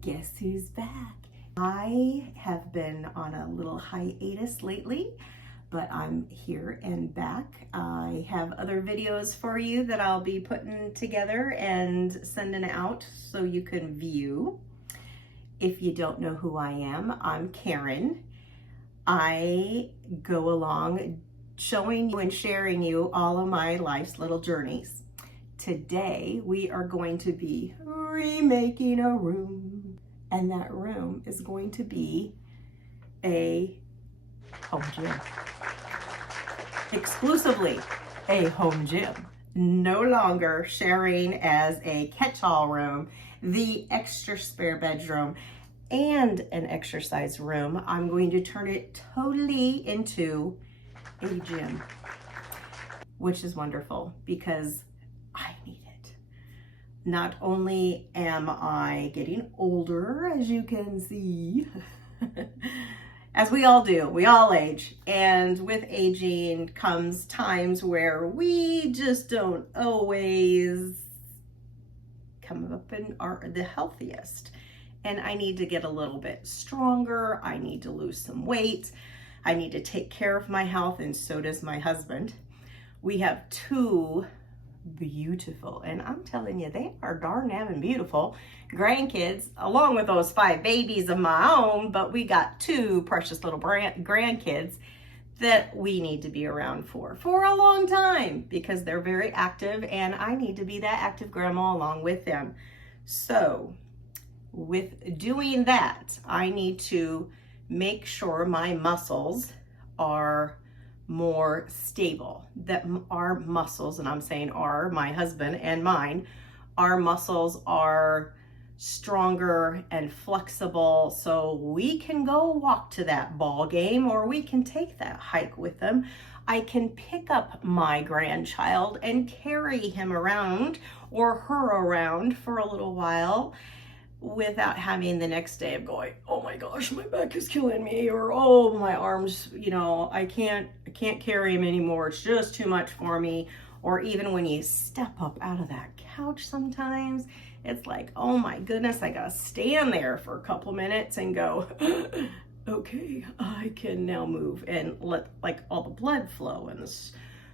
Guess who's back? I have been on a little hiatus lately, but I'm here and back. I have other videos for you that I'll be putting together and sending out so you can view. If you don't know who I am, I'm Karen. I go along showing you and sharing you all of my life's little journeys. Today, we are going to be remaking a room, and that room is going to be a home gym. Exclusively a home gym. No longer sharing as a catch-all room, the extra spare bedroom, and an exercise room. I'm going to turn it totally into a gym, which is wonderful because I need it. Not only am I getting older, as you can see, as we all do, we all age, and with aging comes times where we just don't always come up and are the healthiest. And I need to get a little bit stronger. I need to lose some weight. I need to take care of my health, and so does my husband. We have two beautiful, and I'm telling you, they are darn damn beautiful grandkids, along with those 5 babies of my own, but we got 2 precious little grandkids that we need to be around for a long time because they're very active, and I need to be that active grandma along with them. So with doing that, I need to make sure my muscles are more stable, that our muscles, and I'm saying our, my husband and mine, our muscles are stronger and flexible so we can go walk to that ball game, or we can take that hike with them. I can pick up my grandchild and carry him around or her around for a little while without having the next day of going, oh my gosh, my back is killing me, or oh, my arms, you know, I can't carry him anymore, it's just too much for me. Or even when you step up out of that couch sometimes, it's like, oh my goodness, I gotta stand there for a couple minutes and go, okay, I can now move, and let like all the blood flow and the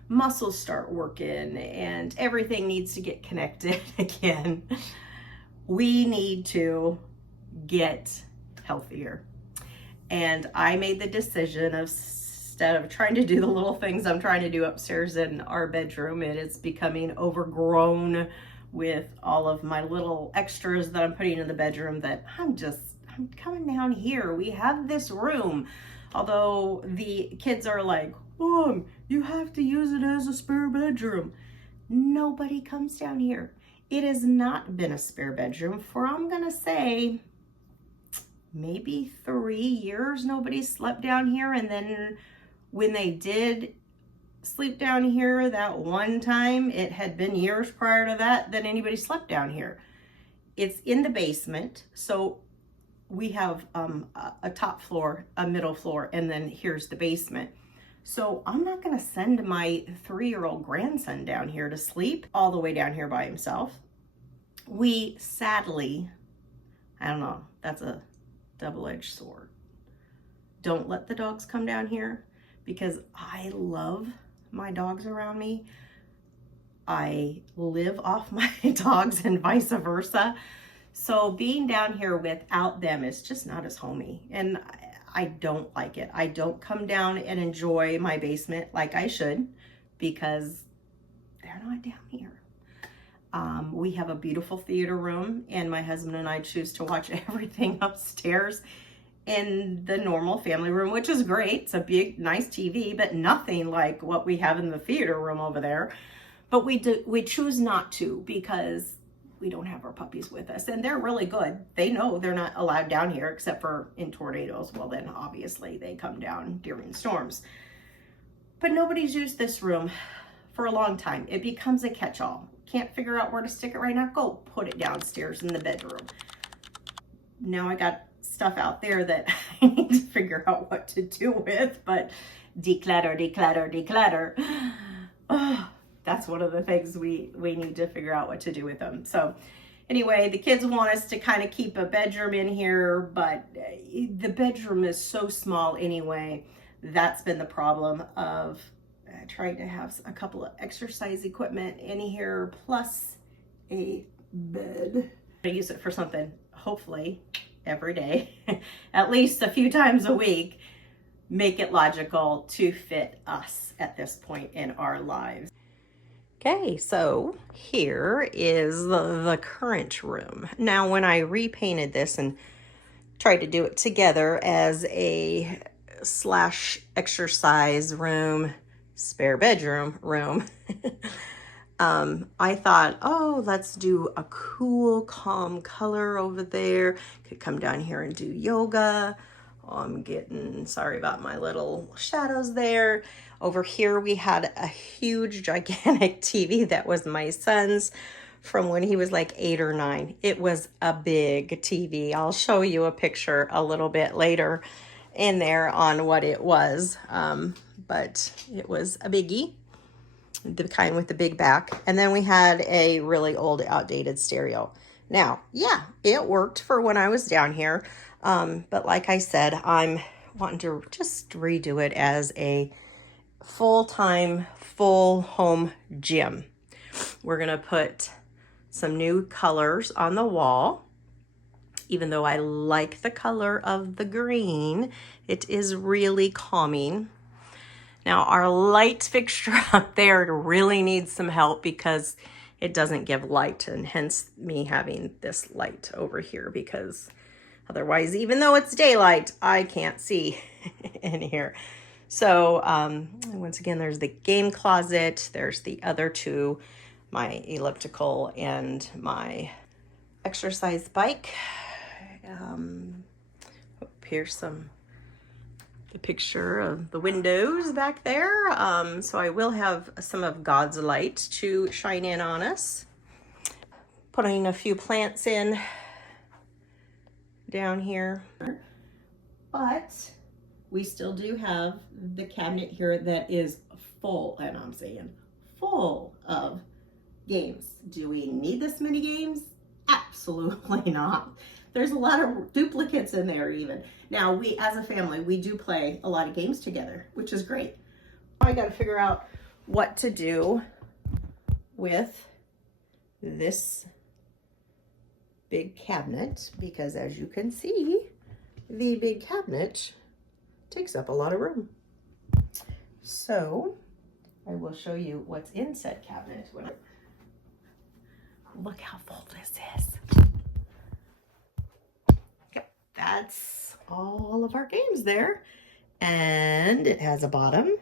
muscles start working, and everything needs to get connected again. We need to get healthier. And I made the decision of, instead of trying to do the little things I'm trying to do upstairs in our bedroom, it is becoming overgrown with all of my little extras that I'm putting in the bedroom, that I'm coming down here. We have this room. Although the kids are like, Mom, you have to use it as a spare bedroom. Nobody comes down here. It has not been a spare bedroom for, I'm gonna say, maybe 3 years. Nobody slept down here. And then when they did sleep down here that one time, it had been years prior to that anybody slept down here. It's in the basement. So we have a top floor, a middle floor, and then here's the basement. So I'm not gonna send my 3-year-old grandson down here to sleep all the way down here by himself. We sadly, I don't know, that's a double-edged sword. Don't let the dogs come down here, because I love my dogs around me. I live off my dogs and vice versa. So being down here without them is just not as homey, and I don't like it. I don't come down and enjoy my basement like I should, because they're not down here. We have a beautiful theater room, and my husband and I choose to watch everything upstairs in the normal family room, which is great. It's a big, nice TV, but nothing like what we have in the theater room over there. But we choose not to, because we don't have our puppies with us, and they're really good. They know they're not allowed down here except for in tornadoes. Well, then obviously they come down during storms. But nobody's used this room for a long time. It becomes a catch-all. Can't figure out where to stick it right now? Go put it downstairs in the bedroom. Now I got stuff out there that I need to figure out what to do with, but declutter, declutter, declutter. Oh, that's one of the things we need to figure out what to do with them. So Anyway, the kids want us to kind of keep a bedroom in here, but the bedroom is so small anyway. That's been the problem of trying to have a couple of exercise equipment in here, plus a bed. I use it for something, hopefully, every day, at least a few times a week. Make it logical to fit us at this point in our lives. Okay, so here is the current room. Now, when I repainted this and tried to do it together as a / exercise room, spare bedroom room, I thought, oh, let's do a cool, calm color over there. Could come down here and do yoga. I'm getting, sorry about my little shadows there. Over here, we had a huge, gigantic TV that was my son's from when he was like 8 or 9. It was a big TV. I'll show you a picture a little bit later in there on what it was. But it was a biggie, the kind with the big back. And then we had a really old, outdated stereo. Now, yeah, it worked for when I was down here. But like I said, I'm wanting to just redo it as a full-time, full home gym. We're going to put some new colors on the wall. Even though I like the color of the green, it is really calming. Now, our light fixture up there really needs some help because it doesn't give light, and hence me having this light over here, because otherwise, even though it's daylight, I can't see in here. So once again, there's the game closet. There's the other two, my elliptical and my exercise bike. Here's the picture of the windows back there. So I will have some of God's light to shine in on us. Putting a few plants in down here. But we still do have the cabinet here that is full, and I'm saying full of games. Do we need this many games? Absolutely not. There's a lot of duplicates in there even. Now, we as a family, we do play a lot of games together, which is great. I got to figure out what to do with this big cabinet, because as you can see, the big cabinet takes up a lot of room. So I will show you what's in said cabinet. Look how full this is. Yep, that's all of our games there. And it has a bottom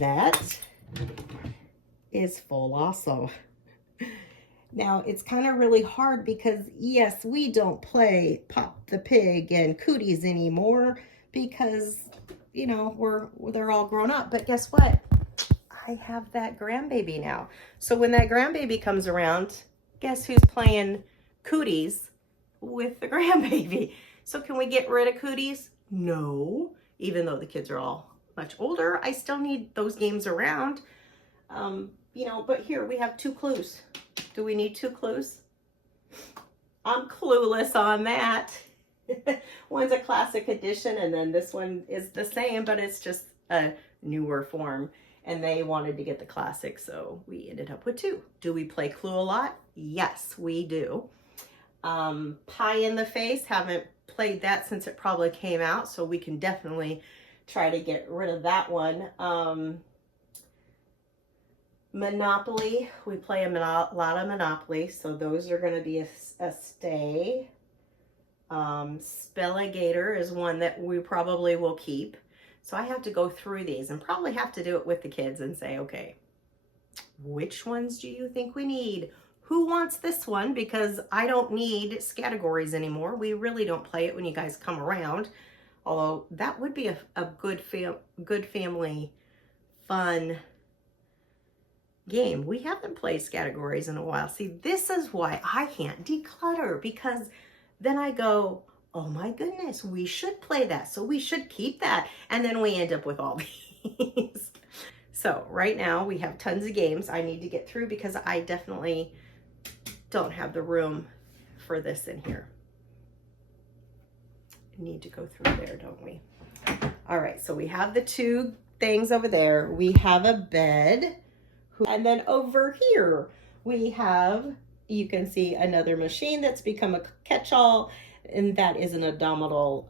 that is full also. Now, it's kind of really hard because, yes, we don't play Pop the Pig and Cooties anymore because, you know, they're all grown up. But guess what? I have that grandbaby now. So when that grandbaby comes around, guess who's playing Cooties with the grandbaby? So can we get rid of Cooties? No. Even though the kids are all much older, I still need those games around. You know, but here we have 2 clues. Do we need 2 clues? I'm clueless on that. One's a classic edition, and then this one is the same, but it's just a newer form. And they wanted to get the classic, so we ended up with 2. Do we play Clue a lot? Yes, we do. Pie in the Face, haven't played that since it probably came out, so we can definitely try to get rid of that one. Monopoly, we play a lot of Monopoly, so those are going to be a stay. Spelligator is one that we probably will keep. So I have to go through these and probably have to do it with the kids and say, okay, which ones do you think we need? Who wants this one? Because I don't need categories anymore. We really don't play it when you guys come around. Although that would be a good family fun game. We haven't played categories in a while. See, this is why I can't declutter, because then I go, oh my goodness, we should play that. So we should keep that. And then we end up with all these. So right now we have tons of games I need to get through because I definitely don't have the room for this in here. Need to go through there, don't we? All right, so we have the two things over there. We have a bed, and then over here we have, you can see another machine that's become a catch-all, and that is an abdominal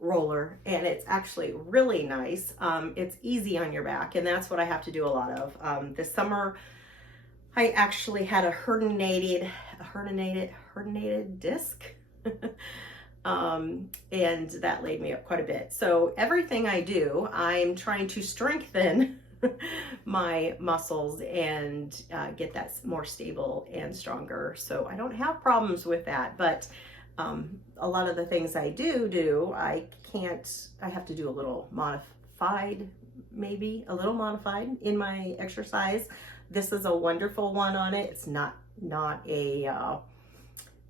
roller, and it's actually really nice. It's easy on your back, and that's what I have to do a lot of. This summer I actually had a herniated disc. And that laid me up quite a bit. So everything I do, I'm trying to strengthen my muscles and get that more stable and stronger. So I don't have problems with that, but a lot of the things I do, I have to do a little modified, maybe a little modified in my exercise. This is a wonderful one on it. It's not a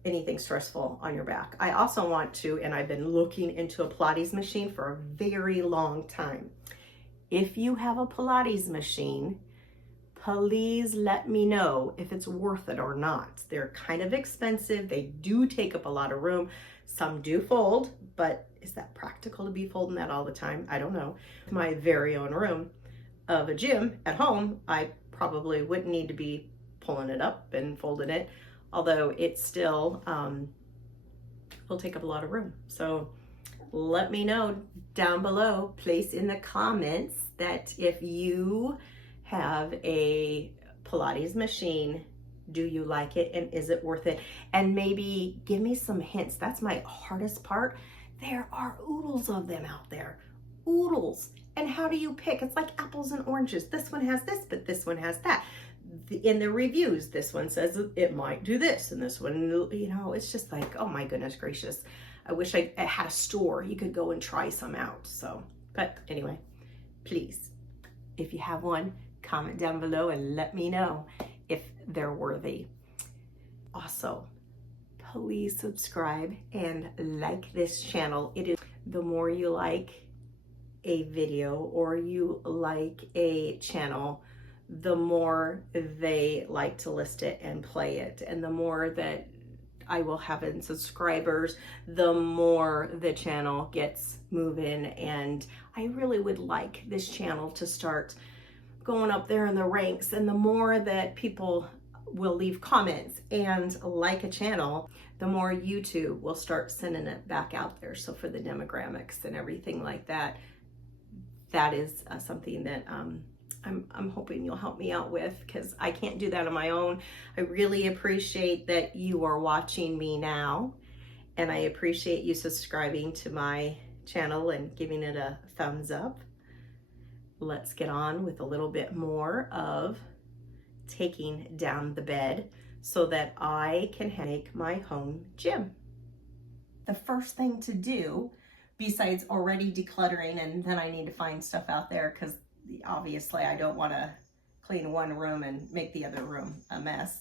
anything stressful on your back. I also want to, and I've been looking into a Pilates machine for a very long time. If you have a Pilates machine, please let me know if it's worth it or not. They're kind of expensive. They do take up a lot of room. Some do fold, but is that practical to be folding that all the time? I don't know. My very own room of a gym at home, I probably wouldn't need to be pulling it up and folding it, although it still will take up a lot of room. So let me know down below, place in the comments that if you have a Pilates machine, do you like it and is it worth it? And maybe give me some hints. That's my hardest part. There are oodles of them out there, oodles. And how do you pick? It's like apples and oranges. This one has this, but this one has that. In the reviews, this one says it might do this, and this one, you know, it's just like, oh my goodness gracious. I wish I had a store you could go and try some out. So, but anyway, please, if you have one, comment down below and let me know if they're worthy. Also, please subscribe and like this channel. It is the more you like a video or you like a channel, the more they like to list it and play it. And the more that I will have in subscribers, the more the channel gets moving. And I really would like this channel to start going up there in the ranks. And the more that people will leave comments and like a channel, the more YouTube will start sending it back out there. So for the demographics and everything like that, that is something that I'm hoping you'll help me out with, because I can't do that on my own. I really appreciate that you are watching me now, and I appreciate you subscribing to my channel and giving it a thumbs up. Let's get on with a little bit more of taking down the bed so that I can make my home gym. The first thing to do, besides already decluttering, and then I need to find stuff out there because obviously I don't want to clean one room and make the other room a mess.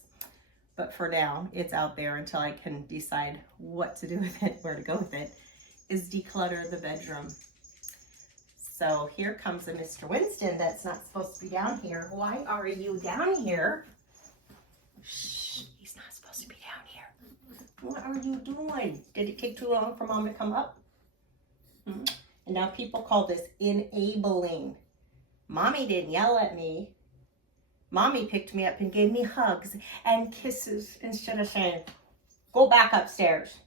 But for now, it's out there until I can decide what to do with it, where to go with it, is declutter the bedroom. So here comes a Mr. Winston that's not supposed to be down here. Why are you down here? Shh, he's not supposed to be down here. What are you doing? Did it take too long for Mom to come up? And now people call this enabling. Mommy didn't yell at me. Mommy picked me up and gave me hugs and kisses instead of saying, go back upstairs.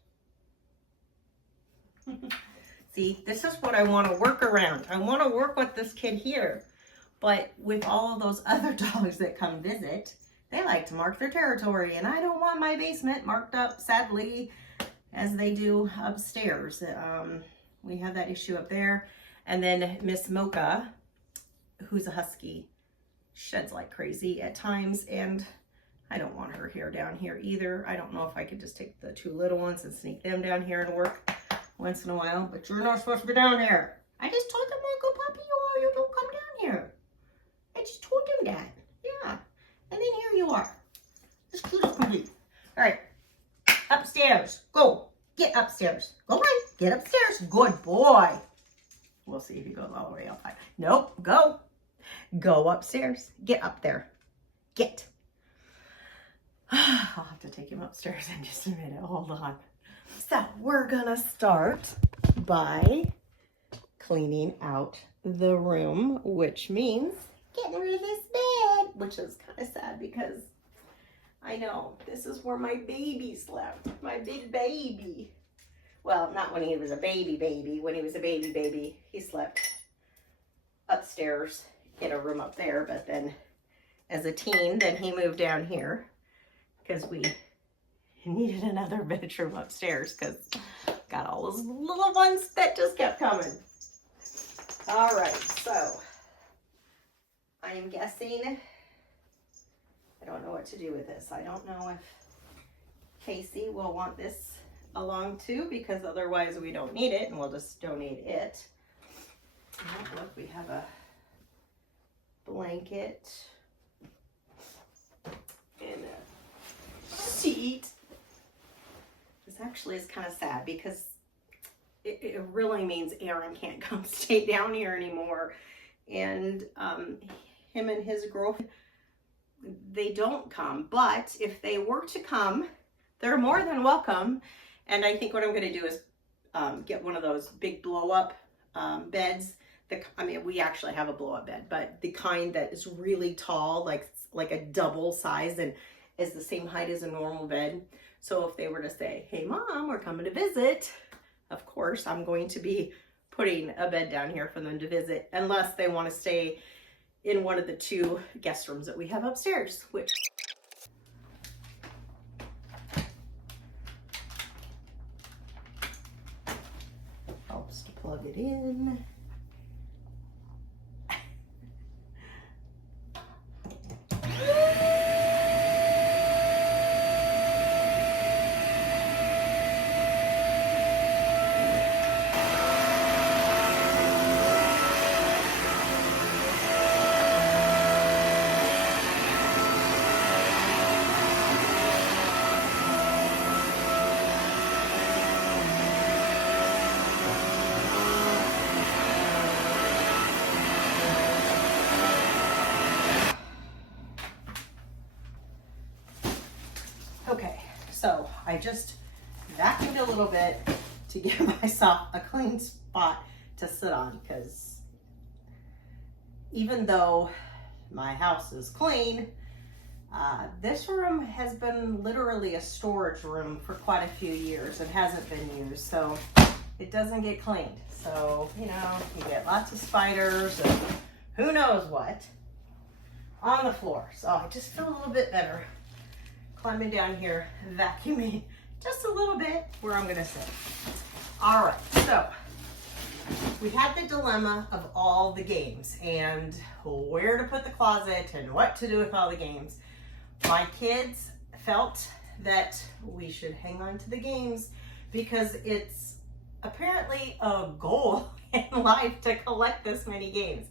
See, this is what I want to work around. I want to work with this kid here. But with all of those other dogs that come visit, they like to mark their territory. And I don't want my basement marked up, sadly, as they do upstairs. We have that issue up there. And then Miss Mocha, who's a husky, sheds like crazy at times, and I don't want her hair down here either. I don't know if I could just take the two little ones and sneak them down here and work once in a while, but you're not supposed to be down here. I just told them what a good puppy you are. You don't come down here. I just told them that. Yeah. And then here you are. As cute as can be. All right. Upstairs. Go. Get upstairs. Go on. Get upstairs. Good boy. We'll see if he goes all the way up high. Nope. Go. Go upstairs. Get up there. Get. I'll have to take him upstairs in just a minute. Hold on. So we're gonna start by cleaning out the room, which means getting rid of this bed, which is kind of sad because I know this is where my baby slept, my big baby. Well, not when he was a baby. When he was a baby, he slept upstairs in a room up there. But then as a teen, then he moved down here because we needed another bedroom upstairs because got all those little ones that just kept coming. All right, so I am guessing, I don't know what to do with this. I don't know if Casey will want this along too, because otherwise we don't need it and we'll just donate it. Oh, look, we have a blanket and a sheet. This actually is kind of sad because it really means Aaron can't come stay down here anymore. And him and his girlfriend, they don't come. But if they were to come, they're more than welcome. And I think what I'm going to do is get one of those big blow-up beds. I mean, we actually have a blow-up bed, but the kind that is really tall, like a double size and is the same height as a normal bed. So if they were to say, hey, Mom, we're coming to visit, of course, I'm going to be putting a bed down here for them to visit, unless they want to stay in one of the 2 guest rooms that we have upstairs, which helps to plug it in. Okay, so I just vacuumed a little bit to give myself a clean spot to sit on, because even though my house is clean, this room has been literally a storage room for quite a few years and hasn't been used, so it doesn't get cleaned. So, you know, you get lots of spiders and who knows what on the floor. So I just feel a little bit better climbing down here, vacuuming just a little bit where I'm gonna sit. All right, so we had the dilemma of all the games and where to put the closet and what to do with all the games. My kids felt that we should hang on to the games because it's apparently a goal in life to collect this many games.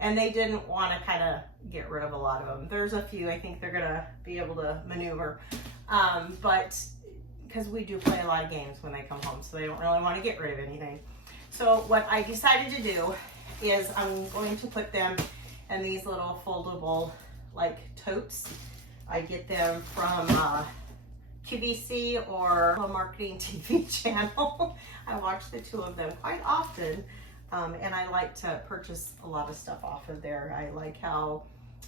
And they didn't want to kind of get rid of a lot of them. There's a few I think they're gonna be able to maneuver, but because we do play a lot of games when they come home, so they don't really want to get rid of anything. So what I decided to do is I'm going to put them in these little foldable like totes. I get them from QVC or a marketing TV channel. I watch the 2 of them quite often. And I like to purchase a lot of stuff off of there. I like how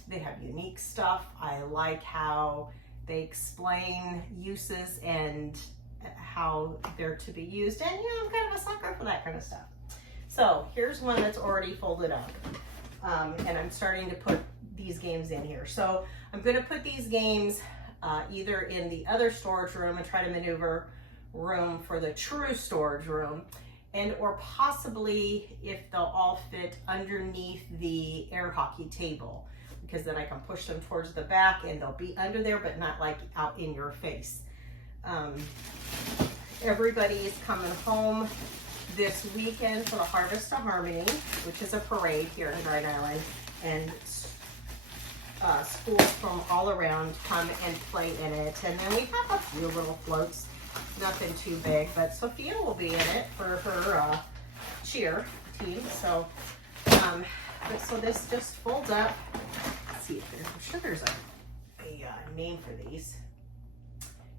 they have unique stuff. I like how they explain uses and how they're to be used. And, you know, I'm kind of a sucker for that kind of stuff. So here's one that's already folded up. And I'm starting to put these games in here. So I'm going to put these games either in the other storage room and try to maneuver room for the true storage room, and or possibly if they'll all fit underneath the air hockey table, because then I can push them towards the back and they'll be under there but not like out in your face. Everybody's coming home this weekend for the Harvest of Harmony, which is a parade here in Rhode Island, and schools from all around come and play in it. And then we have a few little floats, nothing too big, but Sophia will be in it for her cheer team. So, so this just folds up. Let's see if there's, I'm sure there's a name for these.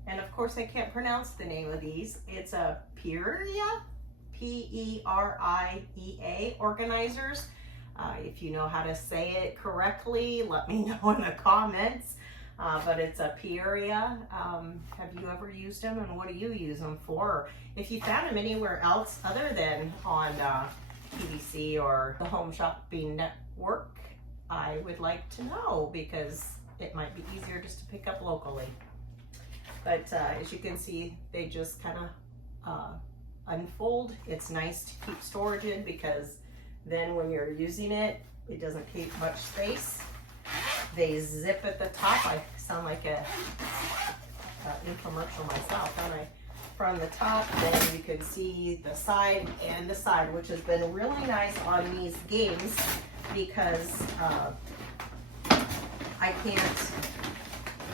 And of course I can't pronounce the name of these. It's a Peria, P-E-R-I-E-A organizers. If you know how to say it correctly, let me know in the comments. But it's a Peria. Have you ever used them, and what do you use them for? If you found them anywhere else other than on PVC or the Home Shopping Network, I would like to know, because it might be easier just to pick up locally. But as you can see, they just kind of unfold. It's nice to keep storage in, because then when you're using it, it doesn't keep much space. They zip at the top. I sound like a infomercial myself, don't I? From the top, then you can see the side and the side, which has been really nice on these games, because I can't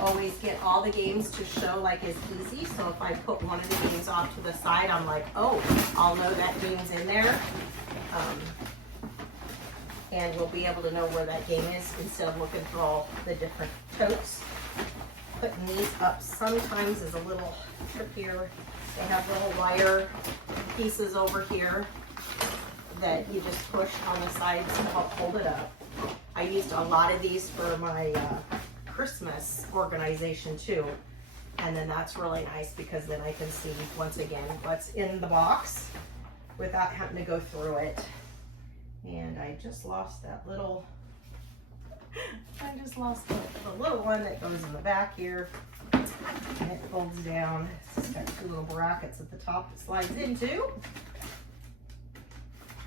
always get all the games to show like as easy. So if I put one of the games off to the side, I'm like, oh, I'll know that game's in there. And we'll be able to know where that game is instead of looking through all the different totes. Putting these up sometimes is a little trickier. They have little wire pieces over here that you just push on the sides to help hold it up. I used a lot of these for my Christmas organization too. And then that's really nice, because then I can see once again what's in the box without having to go through it. And I just lost that little, the little one that goes in the back here, and it folds down. It's got two little brackets at the top it slides into.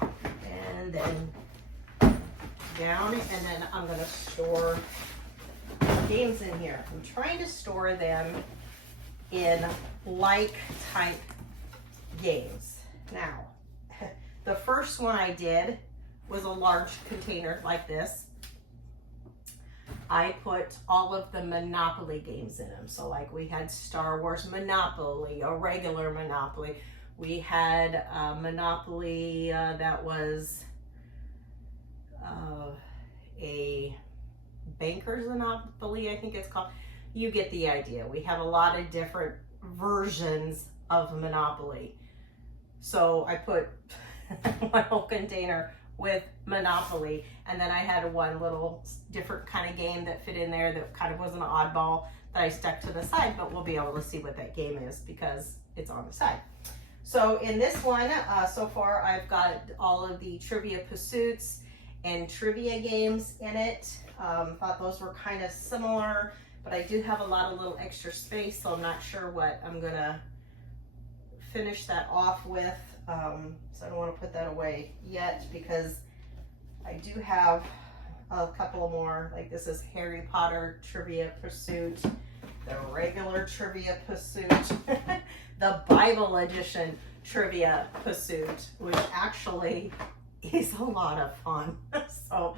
And then down, and then I'm gonna store games in here. I'm trying to store them in like type games. Now, the first one I did was a large container like this. I put all of the Monopoly games in them. So like we had Star Wars Monopoly, a regular Monopoly. We had Monopoly that was a Banker's Monopoly, I think it's called. You get the idea. We have a lot of different versions of Monopoly. So I put one whole container with Monopoly, and then I had one little different kind of game that fit in there that kind of was an oddball that I stuck to the side, but we'll be able to see what that game is because it's on the side. So in this one, so far I've got all of the Trivia Pursuits and trivia games in it. Thought those were kind of similar, but I do have a lot of little extra space, so I'm not sure what I'm gonna finish that off with. So I don't want to put that away yet, because I do have a couple more. Like this is Harry Potter Trivia Pursuit, the regular Trivia Pursuit, the Bible Edition Trivia Pursuit, which actually is a lot of fun. So,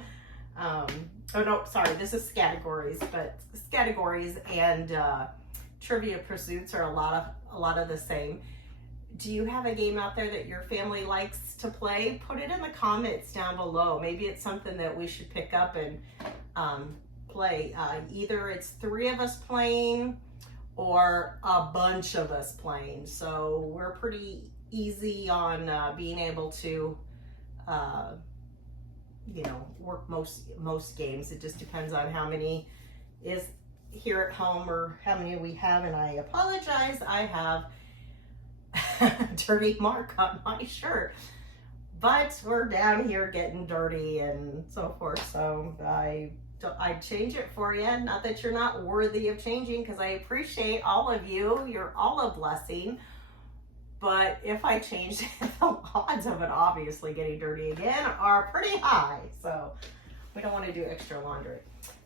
oh no, sorry, this is categories, but categories and Trivia Pursuits are a lot of the same. Do you have a game out there that your family likes to play? Put it in the comments down below. Maybe it's something that we should pick up and play. Either it's 3 of us playing or a bunch of us playing. So we're pretty easy on being able to, you know, work most games. It just depends on how many is here at home or how many we have. And I apologize, I have dirty mark on my shirt, but we're down here getting dirty and so forth, so I'd change it for you. Not that you're not worthy of changing, because I appreciate all of you. You're all a blessing, but if I changed it, the odds of it obviously getting dirty again are pretty high, so we don't want to do extra laundry.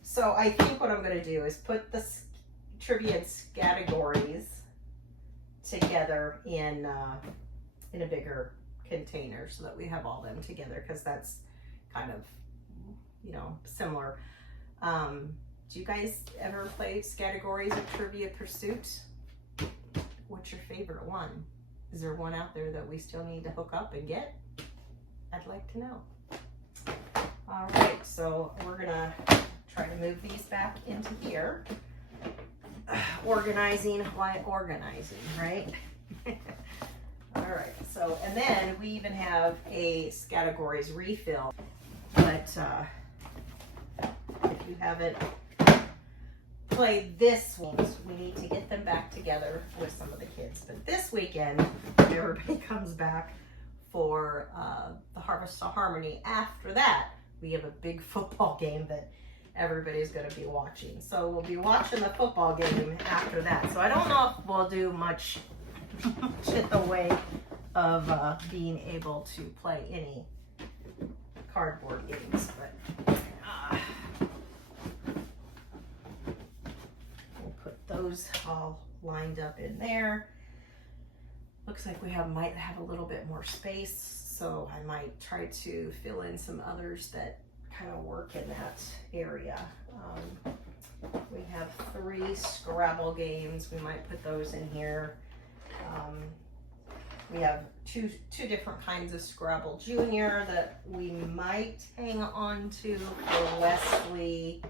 So I think what I'm going to do is put the trivia categories together in a bigger container so that we have all them together, because that's kind of, you know, similar. Do you guys ever play categories of Trivia Pursuit? What's your favorite one? Is there one out there that we still need to hook up and get? I'd like to know. All right, so we're gonna try to move these back into here. organizing, why organizing, right? All right, so, and then we even have a categories refill, but if you haven't played this one, we need to get them back together with some of the kids. But this weekend, when everybody comes back for the Harvest of Harmony, after that, we have a big football game that everybody's going to be watching. So we'll be watching the football game after that. So I don't know if we'll do much in the way of being able to play any cardboard games, but we'll put those all lined up in there. Looks like we might have a little bit more space, so I might try to fill in some others that kind of work in that area. We have 3 Scrabble games. We might put those in here. We have two different kinds of Scrabble Junior that we might hang on to for Wesley,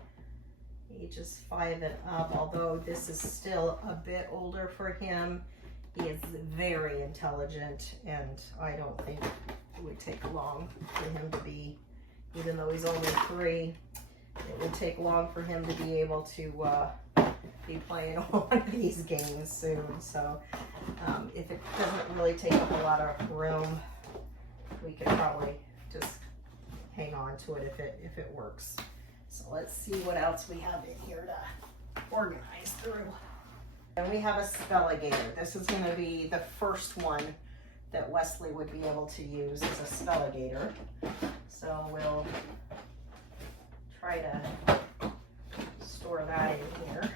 ages 5 and up, although this is still a bit older for him. He is very intelligent, and I don't think it would take long for him to be, even though he's only 3, it would take long for him to be able to be playing one of these games soon. So if it doesn't really take up a lot of room, we could probably just hang on to it if it works. So let's see what else we have in here to organize through. And we have a Spelligator. This is going to be the first one that Wesley would be able to use as a Spelligator. So we'll try to store that in here.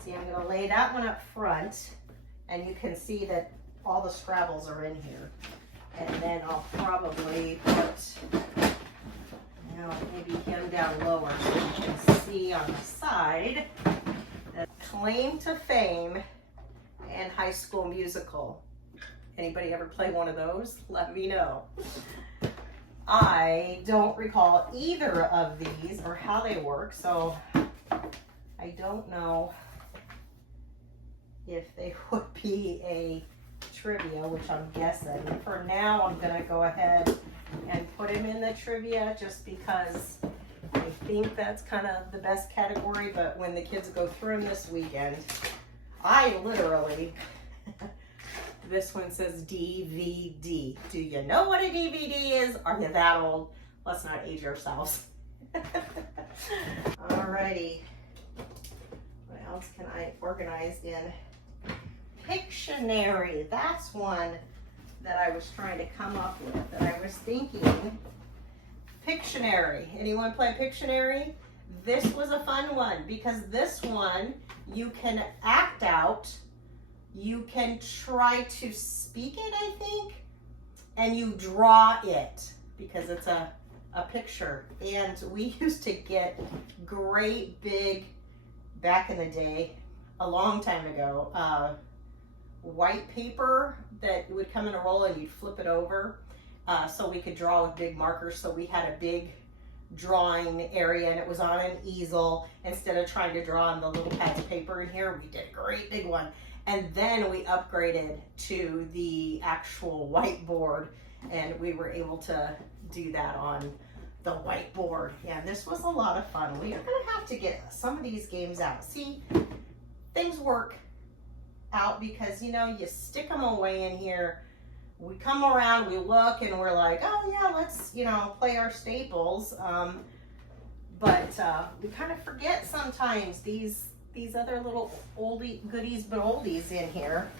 See, I'm going to lay that one up front, and you can see that all the Scrabbles are in here. And then I'll probably put, maybe him down lower so you can see on the side that Claim to Fame and High School Musical. Anybody ever play one of those? Let me know. I don't recall either of these or how they work, so I don't know if they would be a trivia, which I'm guessing. For now, I'm going to go ahead and put him in the trivia just because I think that's kind of the best category. But when the kids go through them this weekend, I literally, this one says DVD. Do you know what a DVD is? Are you that old? Let's not age ourselves. Alrighty. What else can I organize in? Pictionary. That's one that I was trying to come up with, that I was thinking. Pictionary. Anyone play Pictionary? This was a fun one because this one you can act out. You can try to speak it, I think, and you draw it because it's a picture. And we used to get great big, back in the day, a long time ago, white paper that would come in a roll and you'd flip it over so we could draw with big markers. So we had a big drawing area and it was on an easel. Instead of trying to draw on the little pads of paper in here, we did a great big one. And then we upgraded to the actual whiteboard and we were able to do that on the whiteboard. Yeah, this was a lot of fun. We're gonna have to get some of these games out. See, things work out because, you stick them away in here. We come around, we look, and we're like, oh yeah, let's, play our staples. But we kind of forget sometimes these other little oldie goodies but oldies in here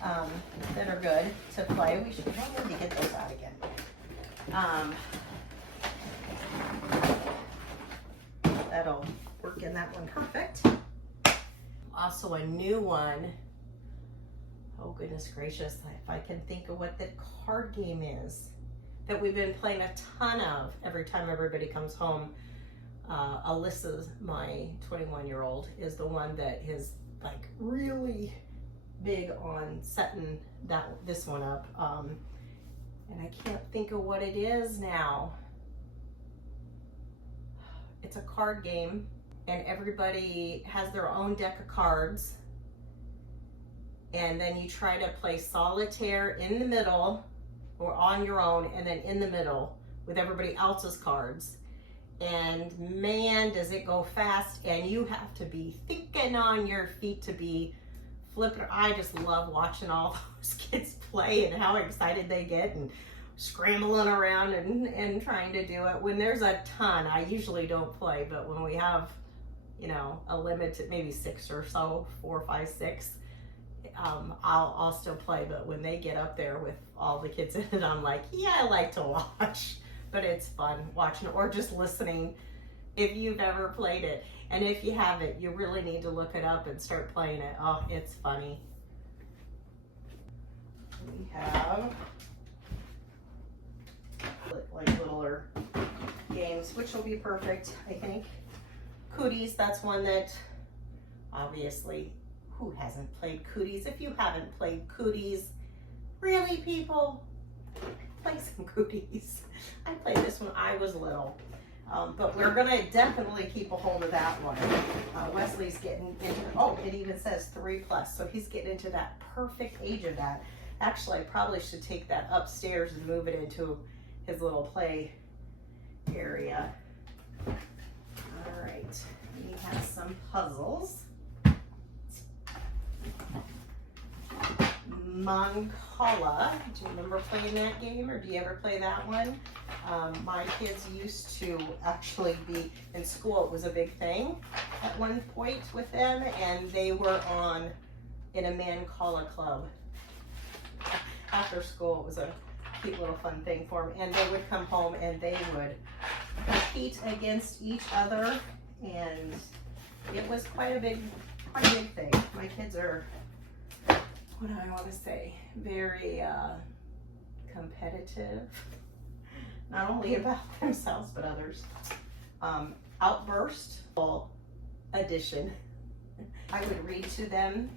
that are good to play. We need to get those out again. That'll work in that one perfect. Also a new one. Oh goodness gracious, if I can think of what the card game is that we've been playing a ton of every time everybody comes home. Alyssa's, my 21-year-old, is the one that is like really big on setting this one up. And I can't think of what it is now. It's a card game and everybody has their own deck of cards, and then you try to play solitaire in the middle or on your own, and then in the middle with everybody else's cards. And man, does it go fast, and you have to be thinking on your feet to be flipping. I just love watching all those kids play and how excited they get and scrambling around and trying to do it. When there's a ton, I usually don't play, but when we have, you know, a limited, maybe 6 or so, 4, 5, 6, I'll still play. But when they get up there with all the kids in it, I'm like, yeah, I like to watch. But it's fun watching or just listening if you've ever played it. And if you haven't, you really need to look it up and start playing it. Oh, it's funny. We have like littler games, which will be perfect, I think. Cooties, that's one that obviously, who hasn't played Cooties? If you haven't played Cooties, really, people? Play some Cooties. I played this when I was little, but we're gonna definitely keep a hold of that one. Wesley's getting into, oh, it even says 3+, so he's getting into that perfect age of that. Actually, I probably should take that upstairs and move it into his little play area. All right, we have some puzzles. Mancala. Do you remember playing that game, or do you ever play that one? My kids used to actually be in school. It was a big thing at one point with them, and they were in a Mancala club. After school, it was a cute little fun thing for them, and they would come home and they would compete against each other, and it was quite a big thing. My kids are, what do I want to say, very competitive, not only about themselves but others. Outburst edition. I would read to them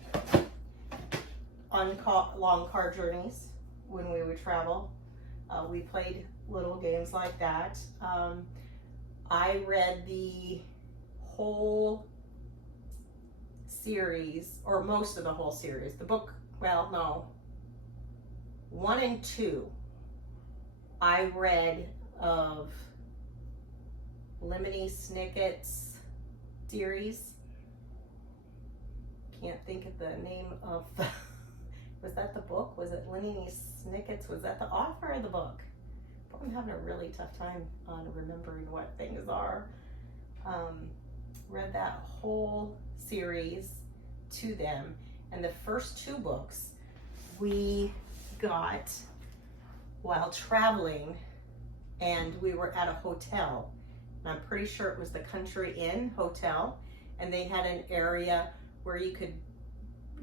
on long car journeys when we would travel. We played little games like that. I read the whole series, or most of the whole series. The book, well, no, 1 and 2 I read of Lemony Snicket's series. Can't think of the name of the, was that the book? Was it Lemony Snicket's? Was that the author of the book? I'm having a really tough time on remembering what things are. Read that whole series to them, and the first 2 books we got while traveling, and we were at a hotel, and I'm pretty sure it was the Country Inn Hotel, and they had an area where you could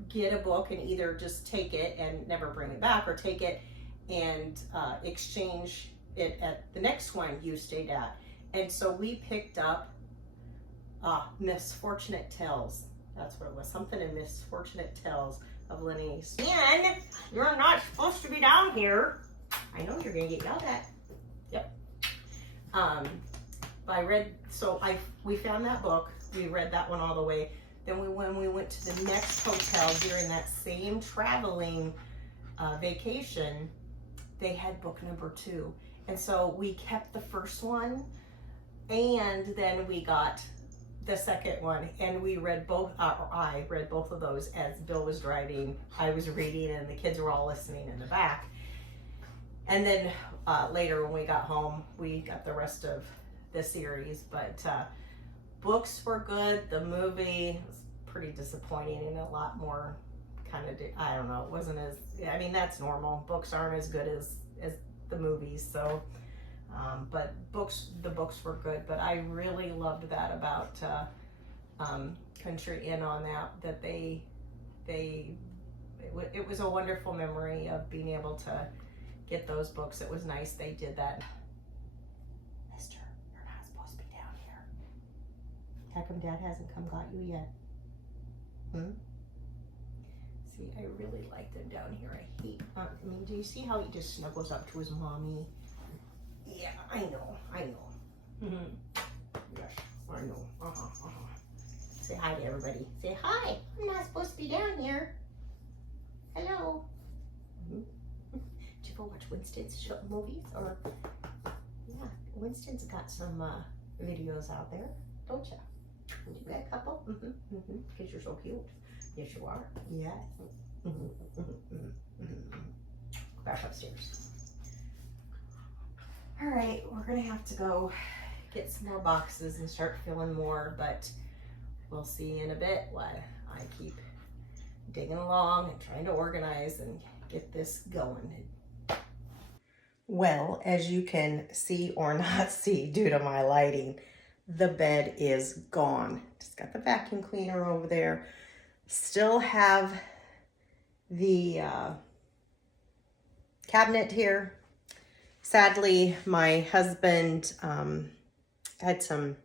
get a book and either just take it and never bring it back, or take it and exchange it at the next one you stayed at. And so we picked up Misfortunate Tales. That's what it was, something in Misfortunate Tales of Lenny. And you're not supposed to be down here. I know you're gonna get yelled at. Yep. We found that book. We read that one all the way. Then when we went to the next hotel during that same traveling vacation, they had book number 2. And so we kept the first one, and then we got the second one, and we read both, I read both of those as Bill was driving, I was reading, and the kids were all listening in the back. And then later when we got home, we got the rest of the series. But books were good. The movie was pretty disappointing and a lot more kind of, I don't know, it wasn't as, I mean, that's normal. Books aren't as good as the movies, so but the books were good. But I really loved that about Country Inn on that it was a wonderful memory of being able to get those books. It was nice they did that. Mister, you're not supposed to be down here. How come Dad hasn't come got you yet? See, I really like them down here. I hate, I mean, do you see how he just snuggles up to his mommy? Yeah, I know. Yes, I know. Say hi to everybody. Say hi. I'm not supposed to be down here. Hello. Did you ever watch Winston's movies? Or yeah, Winston's got some videos out there, don't you? You got a couple? Because you're so cute. Yes, you are. Yeah. Back upstairs. All right, we're gonna have to go get some more boxes and start filling more, but we'll see in a bit while I keep digging along and trying to organize and get this going. Well, as you can see or not see due to my lighting, the bed is gone. Just got the vacuum cleaner over there. Still have the cabinet here. Sadly, my husband had some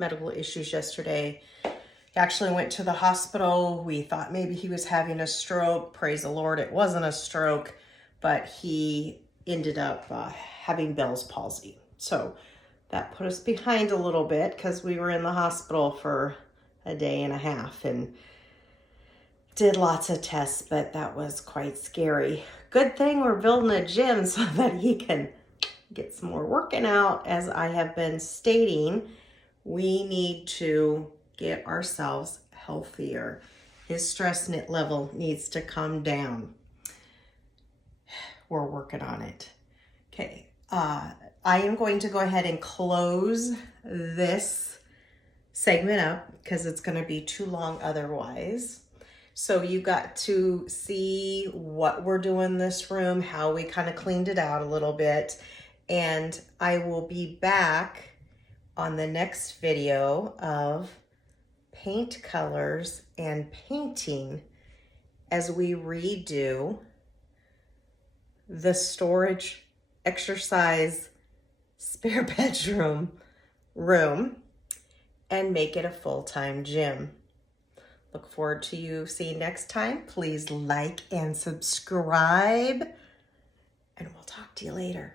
medical issues yesterday. He actually went to the hospital. We thought maybe he was having a stroke. Praise the Lord, it wasn't a stroke, but he ended up having Bell's palsy. So that put us behind a little bit because we were in the hospital for a day and a half and did lots of tests, but that was quite scary. Good thing we're building a gym so that he can get some more working out. As I have been stating, we need to get ourselves healthier. His stress level needs to come down. We're working on it. Okay, I am going to go ahead and close this segment up because it's going to be too long otherwise. So you got to see what we're doing in this room, how we kind of cleaned it out a little bit. And I will be back on the next video of paint colors and painting as we redo the storage exercise spare bedroom room and make it a full-time gym. Look forward to you seeing next time. Please like and subscribe, and we'll talk to you later.